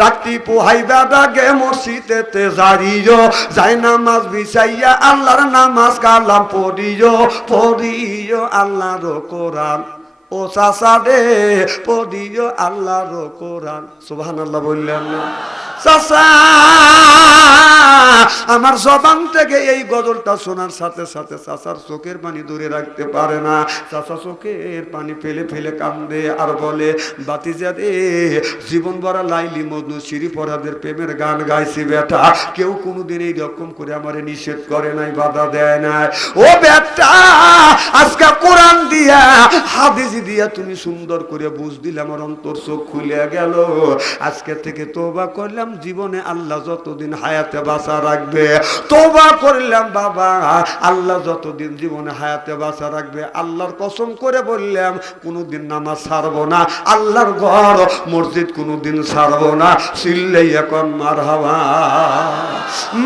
রাত্রি পোহাইবার আগে মসজিদেতে যাইও, যাই নামাজ বিছাইয়া আল্লাহর নামাজ কালাম পড়িও আল্লাহর কোরআন। ও চাচা রে পড়িও আল্লাহর কোরআন। সুবহানাল্লাহ বললেন না চাচা? আমার জবান থেকে এই গজলটা শোনার সাথে সাথে চাচার চোখের পানি দূরে রাখতে পারে না। চাচা চোখের পানি ফেলে ফেলে কান্দে আর বলে, বাতিজা রে, জীবন ভরা লাইলি মজনু শ্রীপরাদের প্রেমের গান গাইছি বেটা, কেউ কোনোদিন এইরকম করে আমারে নিষেধ করে নাই, বাধা দেয় নাই। ও বেটা, আজকে কোরআন দিয়া হাদিস দিয়া তুমি সুন্দর করে বুঝ দিলে, আমার অন্তর চোখ খুলে গেল। আজকে থেকে তওবা করলাম, জীবনে আল্লাহ যতদিন হায়াতে বাঁচা রাখবে, তওবা করলাম বাবা, আল্লাহ যতদিন জীবনে হায়াতে বাঁচা রাখবে, আল্লাহর কসম করে বললাম কোনোদিন নামাজ ছাড়বো না, আল্লাহর ঘর মসজিদ কোনোদিন ছাড়বো না। চিল্লাই এখন মারহাবা।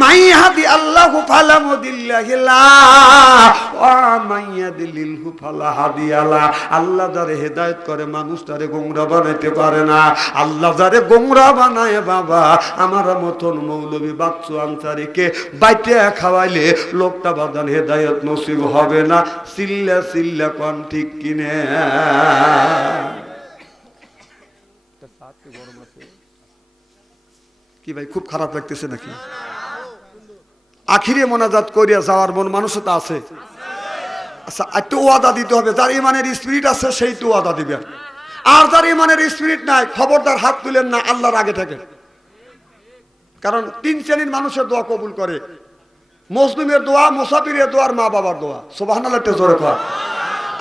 মাই হাদি আল্লাহু ফালা মুদিল্লাহি লাহ ওয়া মান ইয়াদলিলহু ফালা হাদিয়া লাহ। আল্লাহ যারে হেদায়েত করে মানুষ তারে গোমরা বানাইতে পারে না। আল্লাহ যারে গোমরা বানায় বাবা, আমার মতন মৌলবী বাচ্চু আনসারীকে বাইটে খাওয়াইলে লোকটা বাদান হেদায়েত নসিব হবে না। চিল্লা চিল্লা কোন ঠিক কিনে? কি ভাই খুব খারাপ লাগতেছে নাকি? আখিরে মোনাজাত করিয়া যাওয়ার মন মানুষতা আছে? আচ্ছা, একটু ওয়াদা দিতে হবে, যার ইমানের স্পিরিট আছে সেই তো ওয়াদা দিবেন। আর যার ইমানের স্পিরিট নাই, খবরদার হাত তুলেন না, আল্লাহর আগে থেকে। কারণ 3 শ্রেণীর মানুষের দোয়া কবুল করে, মুসলিমের দোয়া, মুসাফিরের দোয়া, আর মা বাবার দোয়া। সুবহানাল্লাহ জোরে কর।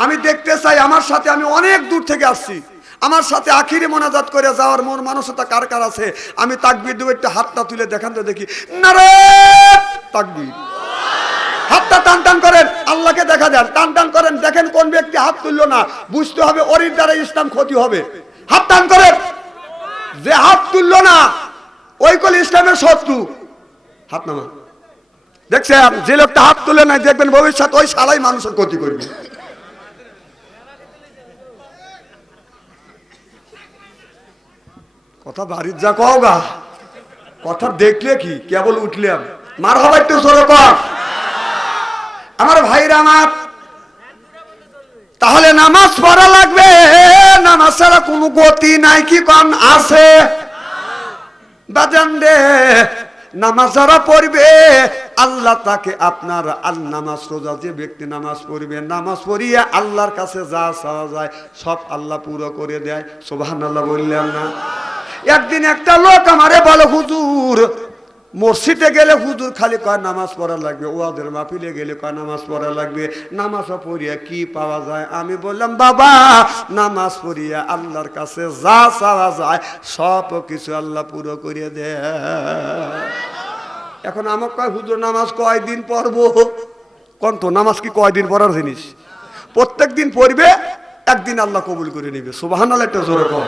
আমি দেখতে চাই আমার সাথে, আমি অনেক দূর থেকে আসছি, আমার সাথে আখিরে মোনাজাত করে যাওয়ার মন মানুষতা কার কার আছে? আমি তাকবীর দেব, একটু হাতটা তুলে দেখান তো দেখি। নারে তাকবীর। হাতটা টান টান করেন, আল্লাহকে দেখা দেন, টান টান করেন, দেখেন কোন ব্যক্তি হাত তুললো না, বুঝতে হবে ওর দ্বারা ইসলাম ক্ষতি হবে। হাত টান করেন, যে হাত তুললো না ওই কল ইসলামের শত্রু। হাত নামা। দেখছেন, যে লোকটা হাত তুলে নাই, দেখবেন ভবিষ্যৎ ওই শালাই মানুষের ক্ষতি করবে। কথা বাড়ির যা কও গা, কথা দেখলে কি কেবল উঠলাম। মারহাবা একটু জোরে কর। আমার ভাইরা আমার, তাহলে নামাজ পড়া লাগবে, নামাজ ছাড়া কোনো গতি নাই কি কোন আছে? বাজান রে, নামাজ যারা পড়বে আল্লাহ তাকে আপনার নামাজ রোজা, যে ব্যক্তি নামাজ পড়বে, নামাজ পড়িয়ে আল্লাহর কাছে যা চাওয়া যায় সব আল্লাহ পুরো করে দেয়। সুবহানাল্লাহ বললাম না? একদিন একটা লোক আমারে বলে, হুজুর মসজিদে গেলে হুজুর খালি কয় নামাজ পড়া লাগবে, ওয়াজের মাহফিলে গেলে কয় নামাজ পড়া লাগবে, নামাজও পড়িয়া কি পাওয়া যায়? আমি বললাম, বাবা নামাজ পড়িয়া আল্লাহর কাছে যা চাওয়া যায় সব কিছু আল্লাহ পুরো করে দেয়। এখন আমাকে কয়, হুজুর নামাজ কয়দিন পড়বো? কোন তো নামাজ কি কয়দিন পড়ার জিনিস? প্রত্যেক দিন পড়বে, একদিন আল্লাহ কবুল করে নিবে। সুবহানাল্লাহ একটা জোরে কর।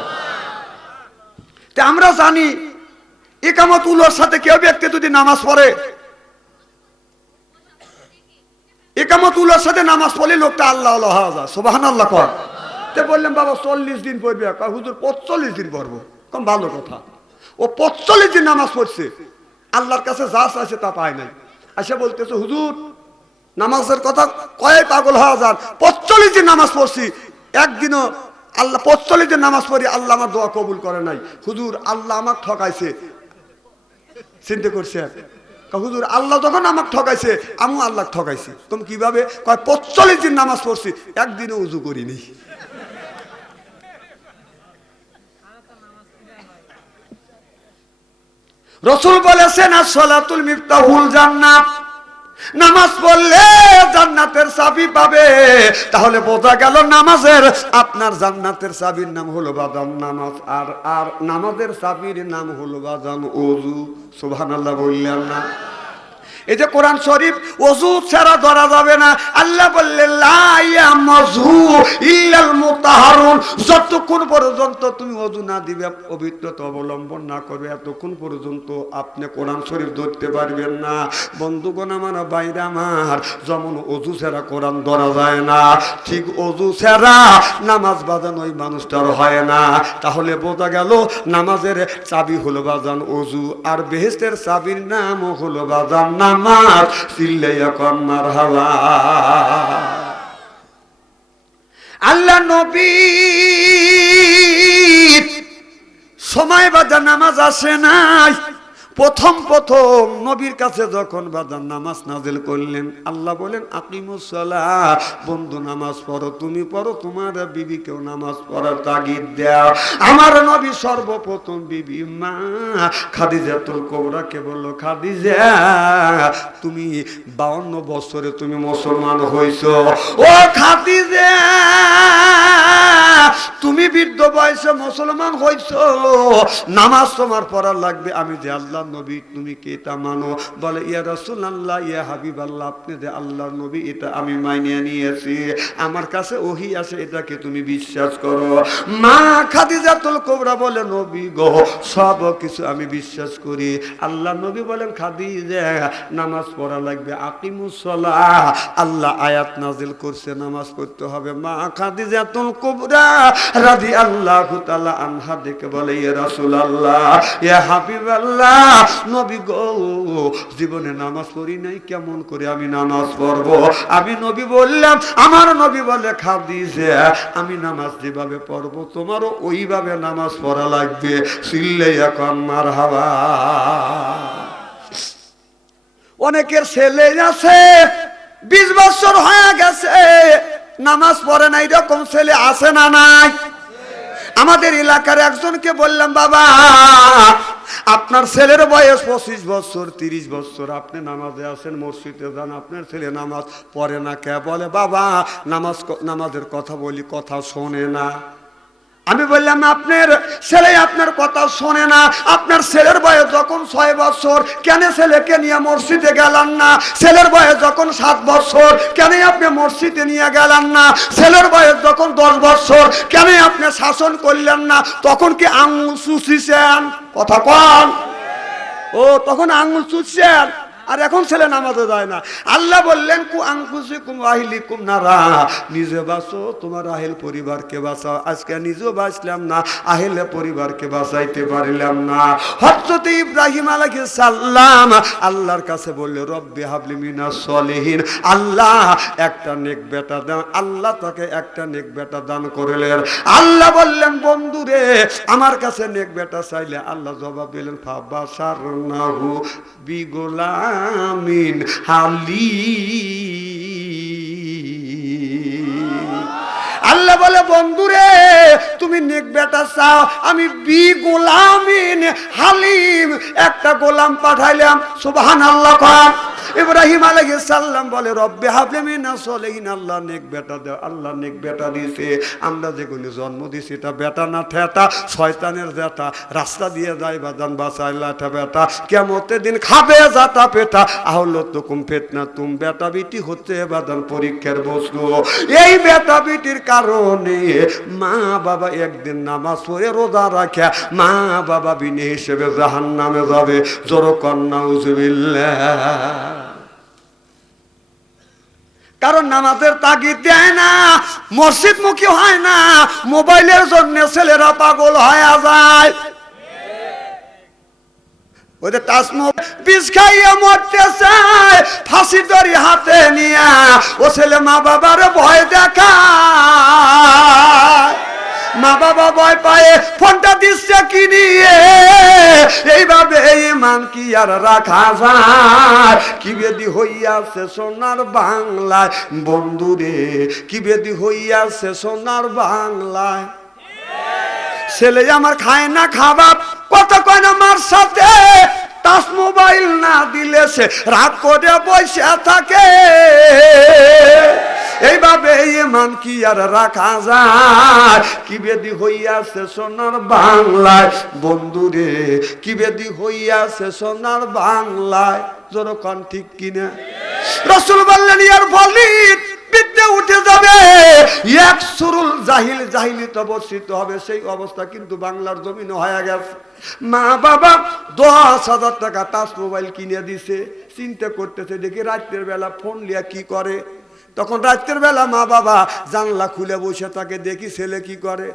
তা আমরা জানি ইকামত উলোর সাথে কেউ ব্যক্তি যদি নামাজ পড়ে, ইকামত উলোর সাথে নামাজ পড়লে লোকটা আল্লাহ আল্লাহ হওয়া যায়। সুবহানাল্লাহ কর। তে বললাম, বাবা 40 দিন পড়বে? কয় হুজুর 45 দিন পড়বো। কম ভালো কথা, ও 45 দিন নামাজ পড়ছে, আল্লাহর কাছে যা চাইছে তা পায় নাই। আচ্ছা বলতেছে, হুজুর নামাজের কথা কয়ে পাগল হওয়া যান, 45 দিন নামাজ পড়ছি, একদিনও আল্লাহ 45 দিন নামাজ পড়ি আল্লাহ আমার দোয়া কবুল করে নাই। হুজুর আল্লাহ আমাকে ঠকাইছে। চিন্তা করছে হুজুর, আল্লাহ যখন আমাকে ঠকাইছে আমিও আল্লাহ ঠকাইছি। তুমি কিভাবে? কয় 45 দিন নামাজ পড়ছি, একদিনও উজু করিনি। রাসূল বলেছেন, as-সালাতুল মিফতাহুল জান্নাত, নামাজ পড়লে জান্নাতের চাবি পাবে। তাহলে বোঝা গেল নামাজের, আপনার জান্নাতের চাবির নাম হলো বাদান নামাজ, আর নামাজের চাবির নাম হলো বাদান ওযু। সুবহানাল্লাহ বললেন না? এই যে কোরআন শরীফ ওযু ছাড়া ধরা যাবে না। আল্লাহ বললেন লা ইয়ামাযু ইল্লাল মুতাহহারুন, যতক্ষণ পর্যন্ত তুমি ওযু না দিবে, পবিত্রতা অবলম্বন না করবে, এতক্ষণ পর্যন্ত আপনি কোরআন শরীফ ধরতে পারবেন না। বন্ধুগণ আমার, বাইরে আমার, যেমন ওযু ছাড়া কোরআন ধরা যায় না, ঠিক ওযু ছাড়া নামাজ বাজান ওই মানুষটার হয় না। তাহলে বোঝা গেল নামাজের চাবি হলো বাজান ওযু, আর বেহেশতের চাবির নাম হলো বাজান নামাজ। চিল্লাইয়া কর মারহাবা। আল্লাহ নবী সময় বাজার নামাজ আসে নাই। প্রথম নবীর কাছে যখন বাজার নামাজ নাজিল করলেন, আল্লাহ বলেন আকিমুস সালাহ, বন্ধু নামাজ পড়ো, তুমি পড়ো, তোমার বিবিকেও নামাজ পড়ার তাগিদ দাও। আমার নবী সর্বপ্রথম বিবি মা খাদিজাতুল কুবরাকে বলল, খাদিজা তুমি 52 বছরে তুমি মুসলমান হইছো। ও খাদিজা তুমি বৃদ্ধ বয়সে মুসলমান হইছো, নামাজ তোমার পড়া লাগবে। আমি যে আল্লাহ নবী, তুমি কি এটা মানো? বলে ইয়া রাসূলুল্লাহ, ইয়া হাবিবাল্লাহ, আপনি যে আল্লাহর নবী এটা আমি মানিয়ে নিয়েছি, আমার কাছে ওহী আছে, এটাকে তুমি বিশ্বাস করো। মা খাদিজাতুল কুবরা বলে নবী গো, সব কিছু আমি বিশ্বাস করি। আল্লাহ নবী বলেন খাদিজা নামাজ পড়া লাগবে, আকিমুস সালাহ, আল্লাহ আয়াত নাজিল করছে নামাজ পড়তে হবে। মা খাদিজাতুল কুবরা রাদিয়াল্লাহু তাআলা আনহা দেখে বলে ইয়া রাসূলুল্লাহ, ইয়া হাবিবাল্লাহ, নবী গো জীবনে নামাজ পড়ি নাই, কেমন করে আমি নামাজ পড়বো? আমি নবী বললাম, আমার নবী বলে খাদিজা আমি নামাজ যেভাবে পড়বো তোমারও ওইভাবে নামাজ পড়া লাগবে। চিল্লাইয়া কর মারহাবা। অনেকের ছেলে আছে 20 বছর হয়ে গেছে নামাজ পড়ে না, এরকম ছেলে আছে না নাই? আমাদের এলাকার একজনকে বললাম, বাবা আপনার ছেলের বয়স 25 বছর 30 বছর, আপনি নামাজে আছেন, মসজিদে যান, আপনার ছেলে নামাজ পড়ে না কে? বলে বাবা নামাজের কথা বলি, কথা শোনে না। আমি বললাম আপনার ছেলে আপনার কথা শোনে না, আপনার ছেলের বয়স যখন 6 বছর, কেন ছেলেকে নিয়ে মসজিদে গেলেন না? ছেলের বয়স যখন 7 বছর, কেন আপনি মসজিদে নিয়ে গেলেন না? ছেলের বয়স যখন 10 বছর, কেন আপনি শাসন করলেন না? তখন কি আঙুল চুষিছেন? কথা কন। ও তখন আঙুল চুষছেন, আর এখন ছেলে নামাজে যায় না। আল্লাহ বললেন কু আনফুসিকুম ওয়া আহলিকুম নারা, নিজে বাঁচো, তোমার আহেল পরিবারকে বাঁচাও। আজকে নিজেও বাঁচলাম না, আহেলে পরিবারকে বাঁচাইতে পারলাম না। হযরত ইব্রাহিম আলাইহিস সালাম আল্লাহর কাছে বলল রব্বি হাবলি মিনাস সলিহিন, আল্লাহ একটা নেক বেটা দাও। আল্লাহ তাকে একটা নেক বেটা দান করলেন। আল্লাহ বললেন বন্ধুরে আমার কাছে নেক বেটা চাইলে, আল্লাহ জবাব দিলেন ফাবাশারনাহু বিগুলাম আমিন হালি। আল্লাহ বলে বন্ধুরে তুমি নেক বেটা চাও, আমি বি গোলামিন হালিম একটা গোলাম পাঠাইলাম। সুবহানাল্লাহ। ইব্রাহিম আলাইহিস সালাম বলে রব্বি হাবলি মিনাস সলিহিন, আল্লাহ নেক বেটা দাও। আল্লাহ নেক বেটা দিয়েছে। আমরা যেগুলো জন্ম দিয়েছি এটা বেটা না ঠেটা, শয়তানের জেতা, রাস্তা দিয়ে যায় বাজান বাঁচাইলা বেটা, কিয়ামতের দিন খাবে জাতা পেটা, আহল তুকুম ফিতনা, তুম বেটা বিটি হচ্ছে বাজান পরীক্ষার বস্তু। এই বেটা বিটির কারণে মা বাবা একদিন নামাজ পড়ে রোজা রাখে, মা বাবা বিনে হিসেবে জাহান্নামে যাবে। জোর কন্যা উজুবিল্লাহ। কারণ নামাজের তাগিদ দেয় না, মসজিদ মুখী হয় না, মোবাইলের জন্য ছেলেরা পাগল হয়ে যায়। ওদের তাসমো বিষ খাইয়া মরতে চায়, ফাঁসি দড়ি হাতে নিয়ে ও ছেলে মা বাবার ভয় দেখায়। মা বাবা ভয় পায়ে ফোনটা দিচ্ছে কি নিয়ে, এইভাবে ইমান কি আর রাখা যায়? কি বেদি হইয়াছে সোনার বাংলায় বন্ধুরে, কি বেদি হইয়াছে সোনার বাংলায়। ছেলে আমার খায় না খাবার, কথা কয় না মার সাথে, টাচ মোবাইল না দিলে সে রাগ করে বসে থাকে। এইভাবে ইমান কি আর রাখা যায়? কি বেদি হইয়াছে সোনার বাংলায় বন্ধুরে, কি বেদি হইয়াছে সোনার বাংলায়। জোরকান ঠিক কিনা? রাসূল বললেন ইয়ার ফলিত বিদ্যা উঠে যাবে, এক সুরুল জাহিল জাহিলিতে বর্ষিত হবে। সেই অবস্থা কিন্তু বাংলার জমিনে হয়ে গেছে। মা বাবা 10,000 টাকা টাচ মোবাইল কিনে দিছে, চিন্তা করতেছে দেখি রাতের বেলা ফোন লিয়া কি করে। তখন রাতের বেলা মা বাবা জানলা খুলে বসে থাকে, দেখি ছেলে কি করে।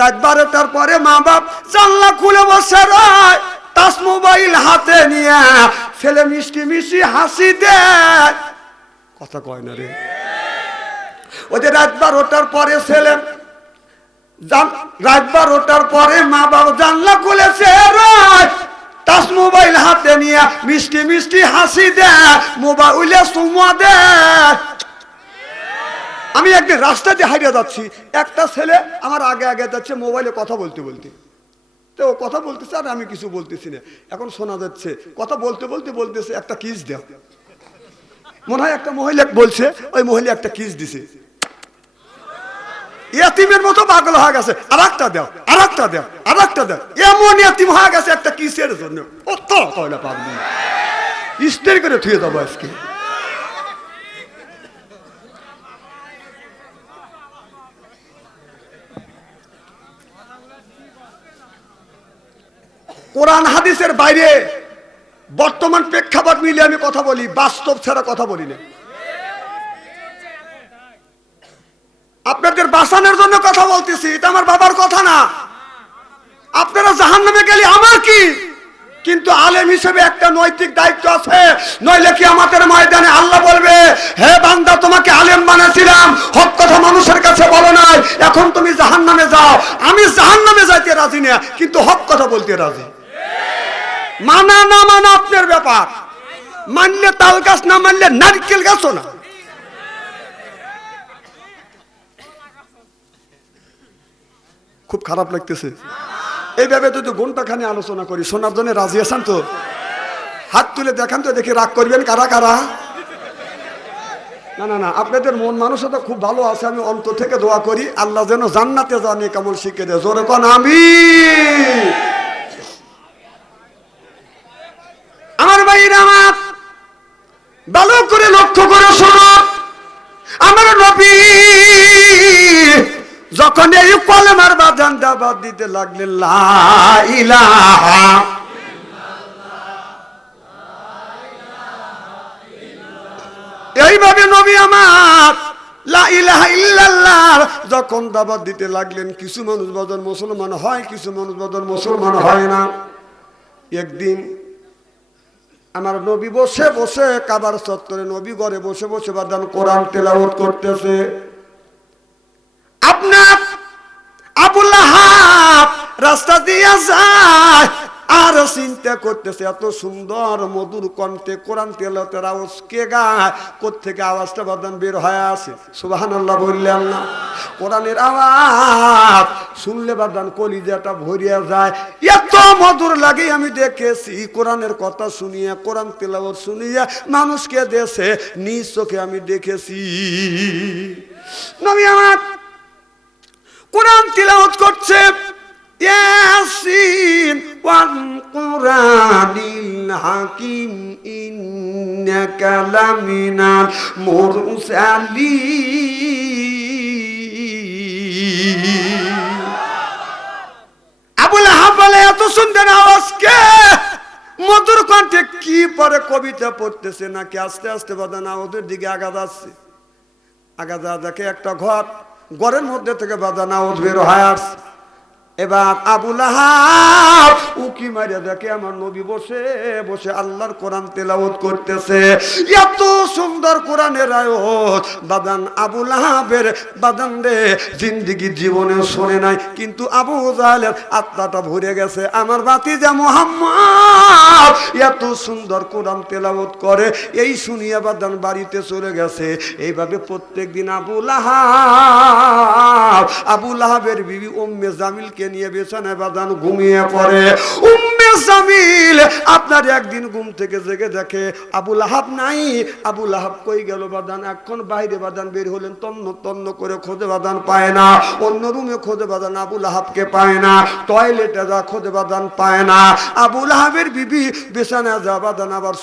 রাত 12টার পরে মা বাপ জানলা খুলে বসে রয়, টাচ মোবাইল হাতে নিয়ে ছেলে মিষ্টি মিষ্টি হাসি দেয়। কথা কয় না রে। ওই যে রাত 12টার পরে ছেলে, রাত 12টার পরে মা বাবা জানলা খুলেছে রয়, টাচ মোবাইল হাতে নিয়ে মিষ্টি মিষ্টি হাসি দেয়, মোবাইলে চুমা দেয়। আমি একদিন রাস্তা দিয়ে হারিয়ে যাচ্ছি, একটা ছেলে আমার আগে আগে যাচ্ছে মোবাইলে কথা বলতে বলতে। তো ও কথা বলতেছে আর আমি কিছু বলতেছি না। এখন শোনা যাচ্ছে কথা বলতে বলতে বলতেছে একটা কিস দাও। মনে হয় একটা মহিলা বলছে, ওই মহিলা একটা কিস দিছে। ইয়াতিমের মতো পাগল হয়ে গেছে, আর একটা দাও, আর একটা দাও, আর একটা দাও। এমন ইয়াতিম হয়ে গেছে একটা কিসের জন্য। ও তো কয়লা পাগল, স্টের করে থুয়ে যাবো আজকে। কোরআন হাদিসের বাইরে বর্তমান প্রেক্ষাপট মিলে আমি কথা বলি, বাস্তব ছাড়া কথা বলি না। আপনাদের বাঁচানোর জন্য কথা বলতেছি, এটা আমার বাবার কথা না। আপনারা জাহান্নামে গেলে আমার কি? কিন্তু আলেম হিসেবে একটা নৈতিক দায়িত্ব আছে, নইলে কি আমাদের ময়দানে আল্লাহ বলবে, হে বান্দা তোমাকে আলেম বানাইছিলাম, হক কথা মানুষের কাছে বলো নাই, এখন তুমি জাহান্নামে যাও। আমি জাহান্নামে যাইতে রাজি না, কিন্তু হক কথা বলতে রাজি। মানা না মানা আপনার ব্যাপার, মানলে তাল গাছ, না মানলে নারকেল গাছও না। খুব খারাপ লাগতেছে এইভাবে যদি ঘন্টাখানি আলোচনা করি। শোনার জন্য রাজি আছেন তো? হাত তুলে দেখান তো দেখি, রাগ করবেন কারা কারা? না না না, আপনাদের মন মানসিকতা খুব ভালো আছে। আমি অন্তর থেকে দোয়া করি আল্লাহ যেন জান্নাতে জানে কেমন শিখে দেয়। জোরে কোন আমিন। আমার ভাইরা আমার ভালো করে লক্ষ্য করে শোনো, আমার নবী যখন এই কলেমার বাজান দাওয়াত দিতে লাগলেন, লা ইলাহা এইভাবে নবী আমার লা ইলাহা ইল্লাল্লাহ যখন দাওয়াত দিতে লাগলেন, কিছু মানুষ বাজান মুসলমান হয়, কিছু মানুষ বাজান মুসলমান হয় না। একদিন আমার নবী বসে বসে কাবার চত্বরে, নবী ঘরে বসে বসে বাদান কোরআন তেলাওয়াত করতেছে। আপনার আবু লাহাব রাস্তা দিয়ে যায় আর চিন্তা করতেছে, এত সুন্দর মধুর কণ্ঠে কোরআন তেলাওয়াতের আওয়াজ কে গায়, কোত্থেকে আওয়াজটা বাদান বের হয়ে আসে। সুবহানাল্লাহ বললেন না? কোরআনের আওয়াজ শুনলে বাদান কলিজাটা ভরিয়া যায়, এত মধুর লাগে। আমি দেখেছি কোরআনের কথা শুনিয়া, কোরআন তেলাওয়াত শুনিয়া মানুষকে দেশে নিজ চোখে আমি দেখেছি। নবী আমার কোরআন তিলাওয়াত করছে, ইয়াসিন ওয়াল কুরআনিল হাকিম ইন্নাকা লামিনাল মুরসালিন। আবু লাহাব বলে, এত সুন্দর আওয়াজ কে? মধুর কণ্ঠে কি পরে কবিতা পড়তেছে নাকি? আস্তে আস্তে বাদানা ওদের দিকে আগা যাচ্ছে। আগা যা দেখে একটা ঘর, ঘরের মধ্যে থেকে বাদানা ওদ বের হয়ে আসছে। এবার আবু লাহাব উকি মারিয়া দেখে আমার নবী বসে বসে আল্লাহর কোরআন তেলাওয়াত করতেছে। এত সুন্দর কোরআনের আয়াত বাদান আবু লাহাবের বাদান রে জিন্দেগি জীবনে শোনে নাই, কিন্তু আবু জাহেলের আত্মাটা ভরে গেছে। আমার ভাতিজা মুহাম্মদ এত সুন্দর কোরআন তেলাওয়াত করে, এই শুনিয়া বাদান বাড়িতে চলে গেছে। এইভাবে প্রত্যেকদিন আবু লাহাবের বিবি উম্মে জামিলকে নিয়ে বিছানায় বাদান ঘুমিয়ে পড়ে। উম্মে জামিল আপনার একদিন ঘুম থেকে জেগে দেখে আবুল আহাব নাই। আবুল আহাব কই গেল বাদান? এখন বাইরে বাদান বের হলেন, তন্ন তন্ন করে খোঁজে বাদান পায় না, অন্য রুমে খোঁজে বাদান আবুল আহাবকে পায় না, টয়লেটে যা খোঁজে বাদান পায় না। আবুল আহাবের বিবি বিছানায় যা বাদান আবার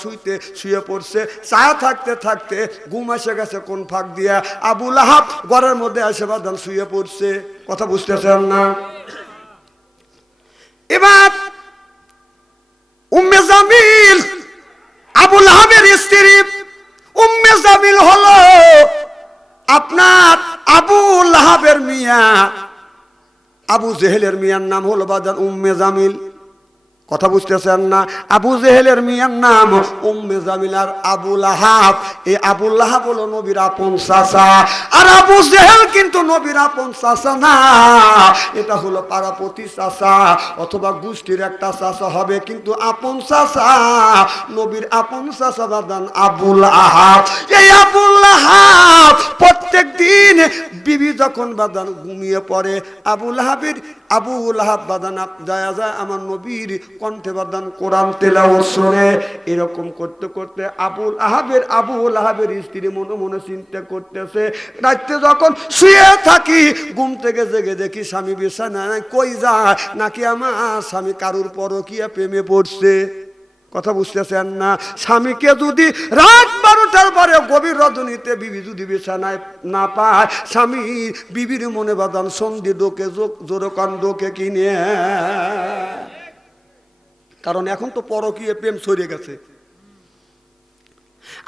শুয়ে পড়ছে। চা থাকতে থাকতে ঘুম এসে গেছে কোন ফাঁক দিয়া, আবুল আহাব ঘরের মধ্যে এসে বাদান শুয়ে পড়ছে। কথা বুঝতেছেন না? এবার উম্মে জামিল আবুল আহাবের স্ত্রী উম্মে জামিল হলো আপনার আবুল আহাবের মিয়া। আবু জেহেলের মিয়ার নাম হলো বাজান উম্মে জামিল। কথা বুঝতেছেন না? আবু জেহেলের মিয়ার নাম উম্মে জামিল আর আবুল আহাব, এই আবুল আহাব হলো নবীর আপন চাচা, আর আবু জেহেল কিন্তু নবীর আপন চাচা না, এটা হলো পাড়াপতি চাচা অথবা গোষ্ঠীর একটা চাচা হবে, কিন্তু আপন চাচা নবীর আপন চাচা বাদান আবুল আহাব। এই আবুল আহাব প্রত্যেক দিন বিবি যখন বাদান ঘুমিয়ে পড়ে আবুল আহাব বাদান যায় আমার নবীর কণ্ঠে বাদান কোরআন তেলাওয়াত শুনে। এরকম করতে করতে আবুল আহাবের স্ত্রী মনে মনে চিন্তা করতেছে, রাতে যখন শুয়ে থাকি ঘুম থেকে জেগে দেখি স্বামী বিছানায়, কই যায় নাকি আমার স্বামী কারুর পরকীয়া প্রেমে পড়ছে। কথা বুঝতেছেন না? স্বামীকে যদি রাত 12টার পরে গভীর রজনীতে বিবি যদি বিছানায় না পায়, স্বামী বিবির মনে বাদান সন্ধি ডোকে জোরকান ডোকে কিনে, কারণ এখন তো পরকীয়া প্রেম ছড়িয়ে গেছে।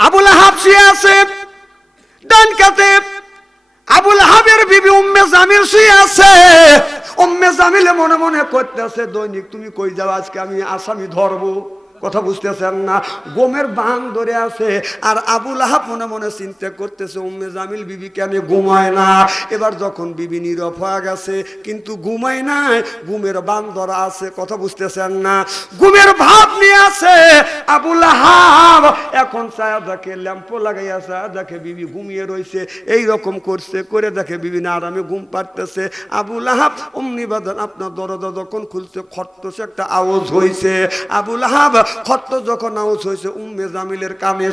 আবুল আহাব শুয়ে আছে ডান কাতে, আবুল আহাবের বিবি উম্মে জামিল শুয়ে আছে। উম্মে জামিলে মনে মনে করতেছে, দৈনিক তুমি কই যাও, আজকে আমি আসামি ধরবো। কথা বুঝতেছেন না? গোমের বান ধরে আছে, আর আবুল আহাব মনে মনে চিন্তা করতেছে উম্মে জামিল বিবি কেন ঘুমায় না। এবার যখন বিবি নীরব হয়ে গেছে কিন্তু ঘুমায় নাই, ঘুমের বান ধরা আছে। কথা বুঝতেছেন না? ঘুমের ভাব নিয়ে আছে আবুল আহাব। এখন ছায়া দেখে, ল্যাম্পো লাগাইয়া ছায়া দেখে বিবি ঘুমিয়ে রয়েছে, এইরকম করছে করে দেখে বিবি না আরামে ঘুম পাড়তেছে। আবুল আহাব অমনি বাদান আপনার দরজা যখন খুলছে খট্টসে একটা আওয়াজ হয়েছে। আবুল আহাব খট্ট যখন আওয়াজ হয়েছে উম্মে জামিলের কানে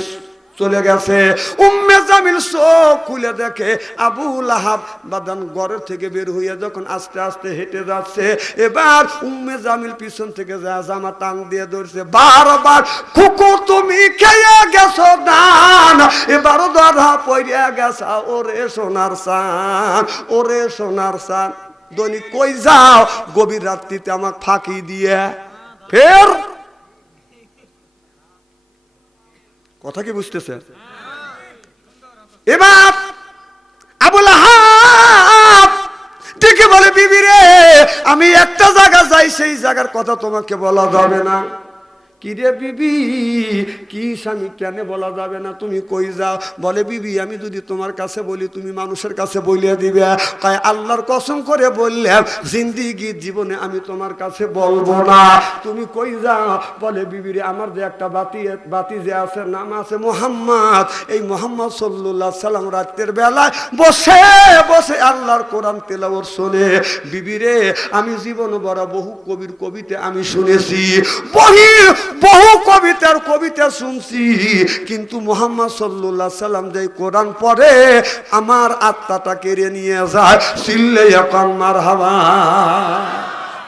চলে গেছে। উম্মে জামিল চোখ খুলে দেখে আবুল আহাব বাদান ঘরের থেকে বের হইয়া যখন আস্তে আস্তে হেঁটে যাচ্ছে। এবার উম্মে জামিল পিছন থেকে যা জামা টান দিয়ে ধরছে, বারবার কুকু তুমি খেয়ে গেছো দান, এবারও ধরা পড়িয়া গেছা ওরে সোনার চান, ওরে সোনার চান। দৈনিক কই যাও? গভীর রাত্রিতে আমাকে ফাঁকি দিয়ে। ফের কথা কি বুঝতেছে? এবার আবুল আহাব দেখে বলে, বিবি রে আমি একটা জায়গা যাই, সেই জায়গার কথা তোমাকে বলা যাবে না। কি রে বিবি, কি স্বামী কেন বলা যাবে না, তুমি কই যাও? বলে বিবি আমি যদি তোমার কাছে বলি তুমি মানুষের কাছে বলিয়ে দিবে। তাই আল্লাহর কসম করে বললাম জিন্দিগির জীবনে আমি তোমার কাছে বলবো না। তুমি কই যাও? বলে বিবি রে আমার যে একটা বাতি যে আছে, নাম আছে মোহাম্মদ, এই মোহাম্মদ সাল্লাল্লাহু আলাইহি সাল্লাম রাতের বেলায় বসে বসে আল্লাহর কোরআন তেলাওয়াত শুনে। বিবি রে আমি জীবন বড় বহু কবির কবিতা আমি শুনেছি, বহু কবিতা শুনছি, কিন্তু মুহাম্মদ সাল্লাল্লাহু আলাইহি সাল্লাম যে কোরআন পড়ে আমার আত্মাটা কেড়ে নিয়ে যায়। সিল্লে ইয়াকান মারহাবা।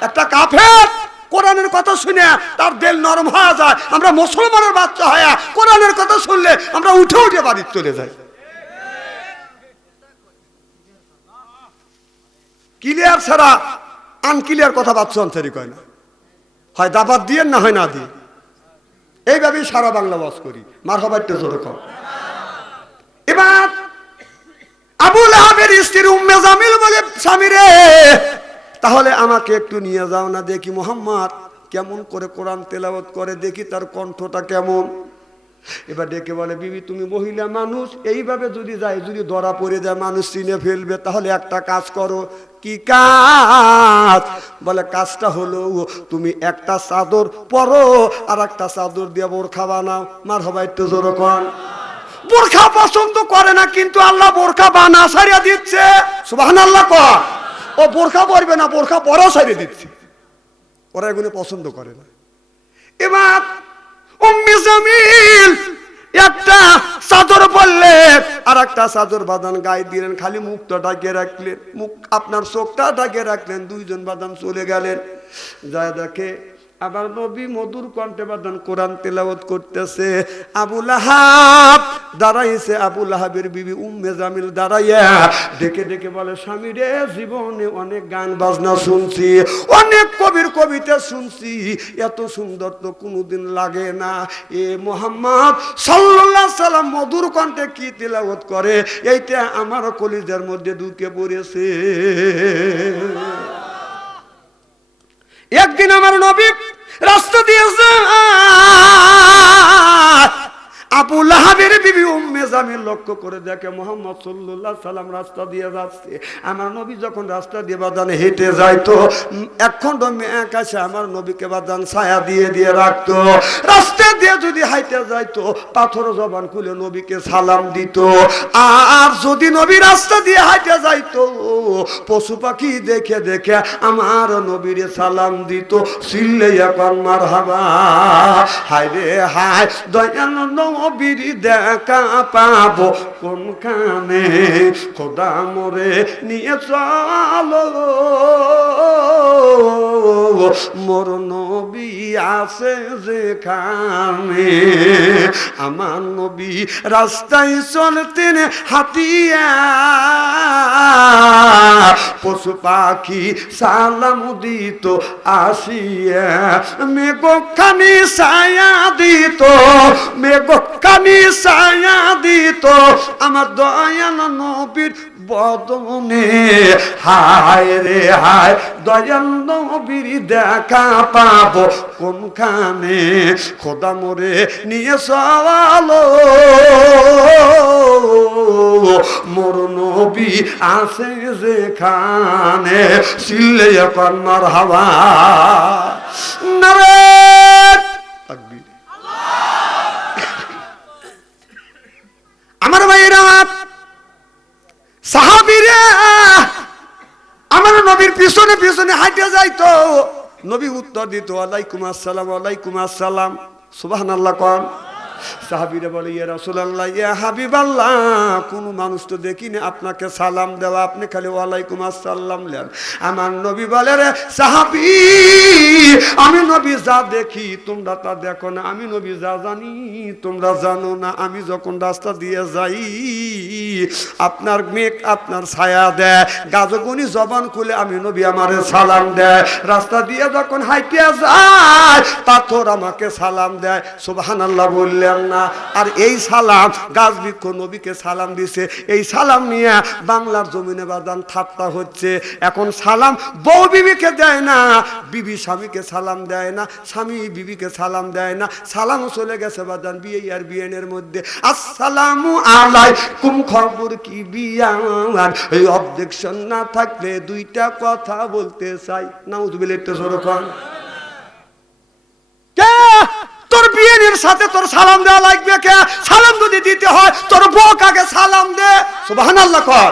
একটা কাফের কোরআনের কথা শুনে তার দিল নরম হয়ে যায়, আমরা মুসলমানের বাচ্চা হয়ে কোরআনের কথা শুনলে আমরা উঠে উঠে বাড়ি চলে যাই। ক্লিয়ার ছাড়া আনক্লিয়ার কথা বাচ্চা অন্তরি কয় না, হয় দাবাত দিয়ে না হয় না দিয়ে। এইভাবেই সারা বাংলা বাস করি। মারহাবাতে জোরে কর। এবার আবুল আহাবের স্ত্রী উম্মে জামিল বলে, স্বামী রে তাহলে আমাকে একটু নিয়ে যাও না, দেখি মোহাম্মদ কেমন করে কোরআন তেলাওয়াত করে, দেখি তার কণ্ঠটা কেমন। এবার ডেকে বলে, বিবি তুমি মহিলা মানুষ, এইভাবে যদি যায়, যদি ধরা পড়ে যায় মানুষ চিনে ফেলবে, তাহলে একটা কাজ করো। কি কাজ? বলে কাজটা হলো তুমি একটা চাদর পরো আর একটা চাদর দিয়ে বোরখা বানাও। মারহাবা একটু জোরে কর। বোরখা পছন্দ করে না, কিন্তু আল্লাহ বোরখা বানা ছাড়িয়ে দিচ্ছে। সুবহানাল্লাহ কর। ও বোরখা পরবে না, বোরখা পরা ছাড়িয়ে দিচ্ছে। ওরা এগুলো পছন্দ করে না। এবার উম্মে জামিল একটা চাদর বললে আর একটা চাদর বাঁধান গায়ে দিলেন, খালি মুখটা ঢাকে রাখলেন, মুখ আপনার চোখটা ঢাকে রাখলেন, দুইজন বাঁধান চলে গেলেন। যায় দেখে আবার নবী মধুর কণ্ঠে বাঁধান কোরআন তেলাওয়াত করতেছে। আবু লাহাব দাঁড়াইছে, আবু লাহাবের বিবি উম্মে জামিল দাঁড়াইয়া ডেকে ডেকে বলে, স্বামী রে, জীবনে অনেক গান বাজনা শুনছি, অনেক কবির কবিতা শুনছি, এত সুন্দর তো কোনোদিন লাগে না। এ মুহাম্মদ সাল্লাল্লাহু আলাইহি সাল্লাম মধুর কণ্ঠে কি তেলাওয়াত করে, এইটা আমার কলিজার মধ্যে ঢুকে পড়েছে। একদিন আমার নবী রাস্তা দিয়েছে, আবু লাহাবের বিবি উম্মে জামিল লক্ষ্য করে দেখে মুহাম্মদ সাল্লাল্লাহু আলাইহি সাল্লাম রাস্তা দিয়ে যাচ্ছে। আমার নবী যখন রাস্তা দিয়ে বাদান হেঁটে যাইতো, একখণ্ড মেঘ আসে আমার নবীকে বাদান ছায়া দিয়ে দিয়ে রাখতো। রাস্তা দিয়ে যদি হাইটে যাইতো, পাথর জবান খুলে নবীকে সালাম দিত। আর যদি নবী রাস্তা দিয়ে হাইটে যাইতো, পশু পাখি দেখে দেখে আমার নবীরে সালাম দিত। চিল্লাইয়া কন মারহাবা, হায় রে হায়, দয়াল নবীর দেখা পাবো কোনখানে, খোদা মোরে নিয়ে চলো, মোর নবী আছে যেখানে। আমার নবী রাস্তায় চলতেন হাতিয়া, পশু পাখি সালাম দিত আসিয়া, মেঘখানি ছায়া দিত, মেঘখানি ছায়া দিত আমার দয়াল নবীর বদনে। হায় রে হায়, দয়াল নবীর দেখা পাবো কোনখানে, খোদা মোরে নিয়ে চলো, মোর নবী আছে যেখানে। চিল্লাইয়া কন মারহাবা, নারে তাকবীর। আমার ভাইয়েরা, সাহাবীরা আমার নবীর পিছনে পিছনে হাঁটে যাইতো, নবী উত্তর দিত, ওয়ালাইকুম আসসালাম, ওয়ালাইকুম আসসালাম, সুবহানাল্লাহ কোন। সাহাবীরা বলে, ইয়া রাসূলুল্লাহ, ইয়া হাবিবাল্লাহ, কোন মানুষ তো দেখিনি আপনাকে সালাম দেওয়া, আপনি খালি ওয়ালাইকুম আসসালাম লেন। আমার নবী বলে, রে সাহাবী, আমি নবী যা দেখি তোমরা তা দেখো না, আমি নবী যা জানি তোমরা জানো না। আমি যখন রাস্তা দিয়ে যাই, আপনার মেঘ আপনার ছায়া দেয়, গাজগনি জবান খুলে আমি নবী আমারে সালাম দেয়। রাস্তা দিয়ে যখন হাইটিয়া যায়, পাথর আমাকে সালাম দেয়। সুবহানাল্লাহ বললেন না? আর এই সালাম গাছ বৃক্ষ নবীকে সালাম দিছে, এই সালাম নিয়ে বাংলার জমিনে বাদান ঠাট্টা হচ্ছে। এখন সালাম বউ বিবিকে দেয় না, বিবি স্বামীকে সালাম দেয় না, স্বামী বিবিকে সালাম দেয় না। সালামও চলে গেছে বাদান বিয়ে আর বিয়েনের মধ্যে। আসসালামু আলাইকুম, খবর কি বিয়ান? এই অবজেকশন না থাকলে দুইটা কথা বলতে চাই। নাউজুবিল্লাহ, একটু জোরে কোন। তোর বিয়ের সাথে তোর সালাম দেওয়া লাগবে কে? সালাম যদি দিতে হয় তোর বউকে আগে সালাম দে। সুবহানাল্লাহ কর।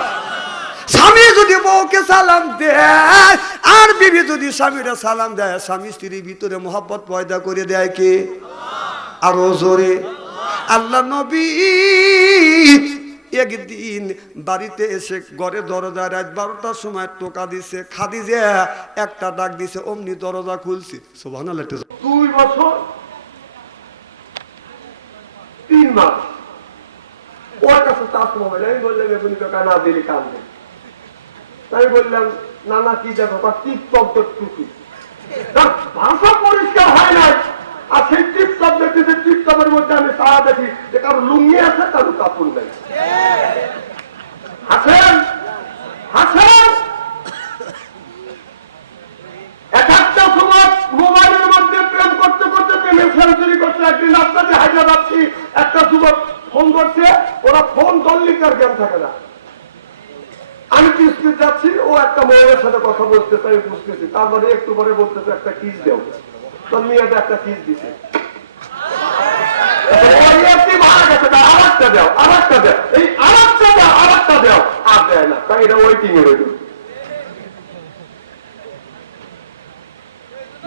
স্বামী যদি বউকে সালাম দেয় আর বিবি যদি স্বামীরা সালাম দেয়, স্বামী স্ত্রীর ভিতরে মহব্বত পয়দা করে দেয় কে? আরো জোরে। আল্লাহ নবী একদিন বাড়িতে এসে ঘরে দরজা রাত 12টার সময় টোকা দিছে। খাদিজা একটা ডাক দিছে, অমনি দরজা খুলছে। সুবহানাল্লাহ। 2 বছর 3 মাস ওর কাছে টাচ মোবাইল। আমি বললাম, এগুলি টাকা না দিলে কাঁদবে। আমি বললাম, নানা কি দেখো? টিপটপ টুকি ভাষা পরিষ্কার হয় না। আর সেই টিপটপ দেখতেছে, টিপটপের মধ্যে আমি তারা দেখি যে কারো লুঙ্গি আছে, কারো কাপড় নেই। হাসেন হাসেন, একটা সময় মোবাইলের মধ্যে প্রেম করতে করতে প্রেমের সেঞ্চুরি করছে। একদিন রাস্তাতে হাইজা যাচ্ছি, একটা যুবক ফোন করছে, ওরা ফোন ধরলি তার জ্ঞান থাকে না। আমি স্পিড যাচ্ছি, ও একটা মেয়ের সাথে কথা বলতে চাই, বুঝতেছি। তারপরে একটু পরে বলতেছে, একটা কিস দেও। তোর মেয়েটা একটা কিস দিছে, আরেকটা দেও, আরেকটা দেও, এই আরেকটা দেও, আরেকটা দেও, আর দেয় না। তাই এটা ওয়েটিং এ রইল।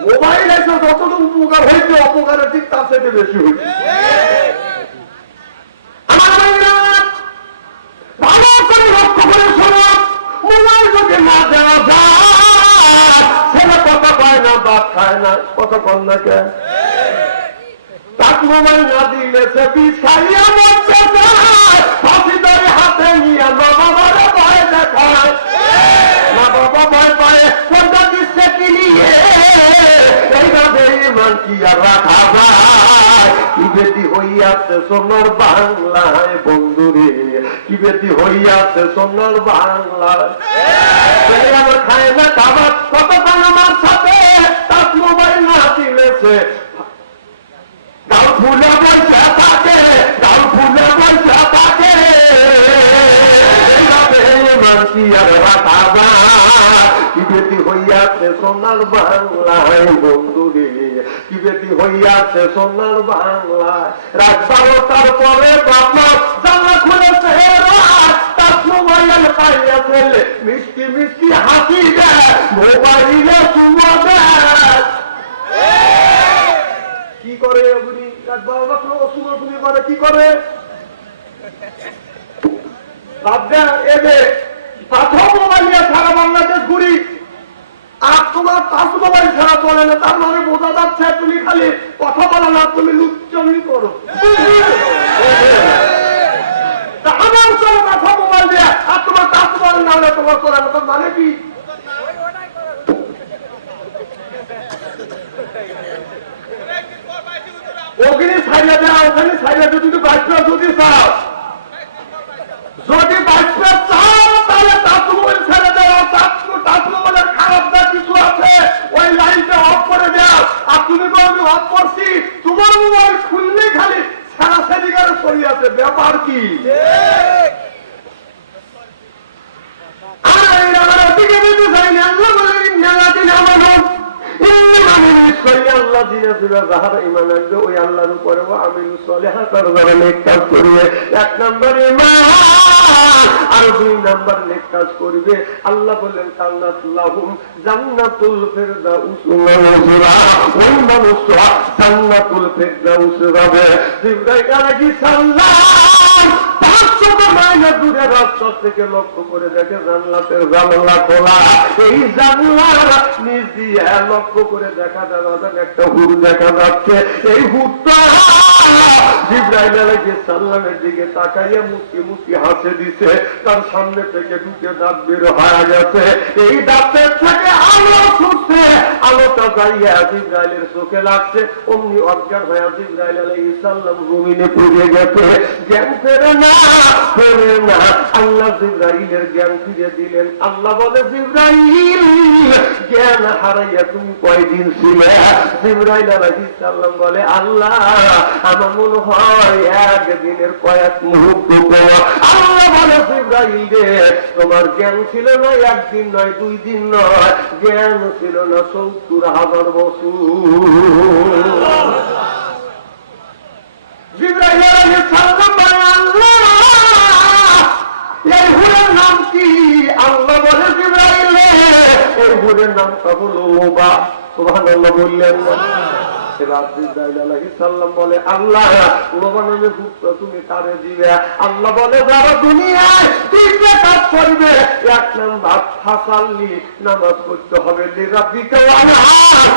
মোবাইল এসে যতটুকু উপকার হয়েছে, অপকারের দিক তার থেকে বেশি হয়েছে। আমার ভাইরা ভালো করে লক্ষ্য করে শোনো, মোবাইল যদি না দেওয়া যায় ছেলে কথা পায় না, বাদ খায় না, কথা কম না কে তাক মোবাইল না দিলে সে বিষ খাইয়া মরতে চায়, ফাঁসি ধরে হাতে নিয়ে মা বাবারে ভয় দেখায়, মা বাবা ভয় পায় কোনটা দিচ্ছে কি নিয়ে, এইভাবে ইমান কি আর রাখা যায়? কি বেদি হইয়াছে সোনার বাংলায় বন্ধুরে, কি বেদি হইয়াছে সোনার বাংলায়, আমার খায় না খাবার কতক্ষণ আমার সাথে তাক মোবাইল না দিলেছে গাল ফুলে বসে থাকে, গাল ফুলে বসে থাকে, কি আর রাখা যায়? কি বেদি হইয়াছে সোনার বাংলায় বন্ধুরে, কি বেদি হইয়াছে সোনার বাংলায়, রাত 12টার পরে বাবা জানলা খুলেছে, তার মোবাইল পাইয়া ফেলে মিষ্টি মিষ্টি হাসি দেয়, মোবাইলে চুমো দেয়। কি করে এগুলি রাত 12টার সময় অসুবিধা করে কি করে? মোবাইল নিয়ে সারা বাংলাদেশ ঘুরি, আর তোমার টাচ মোবাইল ছাড়া চলে না, তার মানে বোঝা যাচ্ছে তুমি খালি কথা বলো না, তুমি লুচ্চমি করো। আমার চলে কথা মোবাইল দিয়ে, আর তোমার টাচ মোবাইল না হলে তোমার চলে না, তার মানে কি? ওখানে ছাড়িয়ে দেওয়া, ওখানে ছাড়িয়ে দিয়ে তুমি বাঁচবে যদি চাও, যদি বাঁচবে চাও তাহলে টাচ মোবাইল ছেড়ে দেওয়া, টাচ মোবাইলের খারাপ যা কিছু আছে ওই লাইনটা অফ করে দেওয়া, আর তুমি বলবে অফ করছি, তোমার মোবাইল খুললেই খালি সারা সেদিকারে সরিয়ে আছে, ব্যাপার কি? আল্লাহ বললেন জান্নাতুল ফিরদাউস নজরা, ওই মানুষ জান্নাতুল ফিরদাউস যাবে। জিবরাইল আলাইহিস সালাম 500 মাইল দূরে রাস্তা থেকে লক্ষ্য করে দেখে জান্নাতের জানলা খোলা, এই জানলা নিজ দিয়ে লক্ষ্য করে দেখা যাচ্ছে একটা হুর দেখা যাচ্ছে, এই হুরটা জিবরাইল আলাইহিস সালামের দিকে তাকাইয়া মুস্কি মুস্কি হাসে দিছে, তার সামনে থেকে দুটো দাঁত বের হয়ে গেছে, এই দাঁতের থেকে আলো ছুটছে, আলোটা যাইয়া জিবরাইলের চোখে লাগছে, অমনি অজ্ঞান হয়ে জিবরাইল আলাইহিস সালাম জমিনে পড়ে গেছে, জ্ঞান ফেরে না, ফেরে না। আল্লাহ জিবরাইলের জ্ঞান ফিরে দিলেন। আল্লাহ বলে জিবরাইল জ্ঞান হারাইয়া তুমি কয়দিন ছিলে? জিবরাইল আলাইহিস সালাম বলে আল্লাহ আমার মনে হয় একদিনের কয়েক মুহূর্ত। আল্লাহ বলে জিবরাইল রে তোমার জ্ঞান ছিল না একদিন নয়, 2 দিন নয়, জ্ঞান ছিল না 70,000 বছর। জিবরাইল আলাইহিস সালাম বলে আল্লাহ এই হুরের নাম কি? আল্লাহ বলে জিবরাইল রে এই হুরের নামটা হলো লোবা। সুবহানাল্লাহ বললেন না? বলে আল্লাহ লোবা নামে ভুক্ত তুমি কারে দিবে? আল্লাহ বলে যারা দুনিয়ায় 3টা কাজ করবে, 1 নাম্বার ফাসাল্লি নামাজ পড়তে হবে, লিরাব্বিকা ওয়ানহার,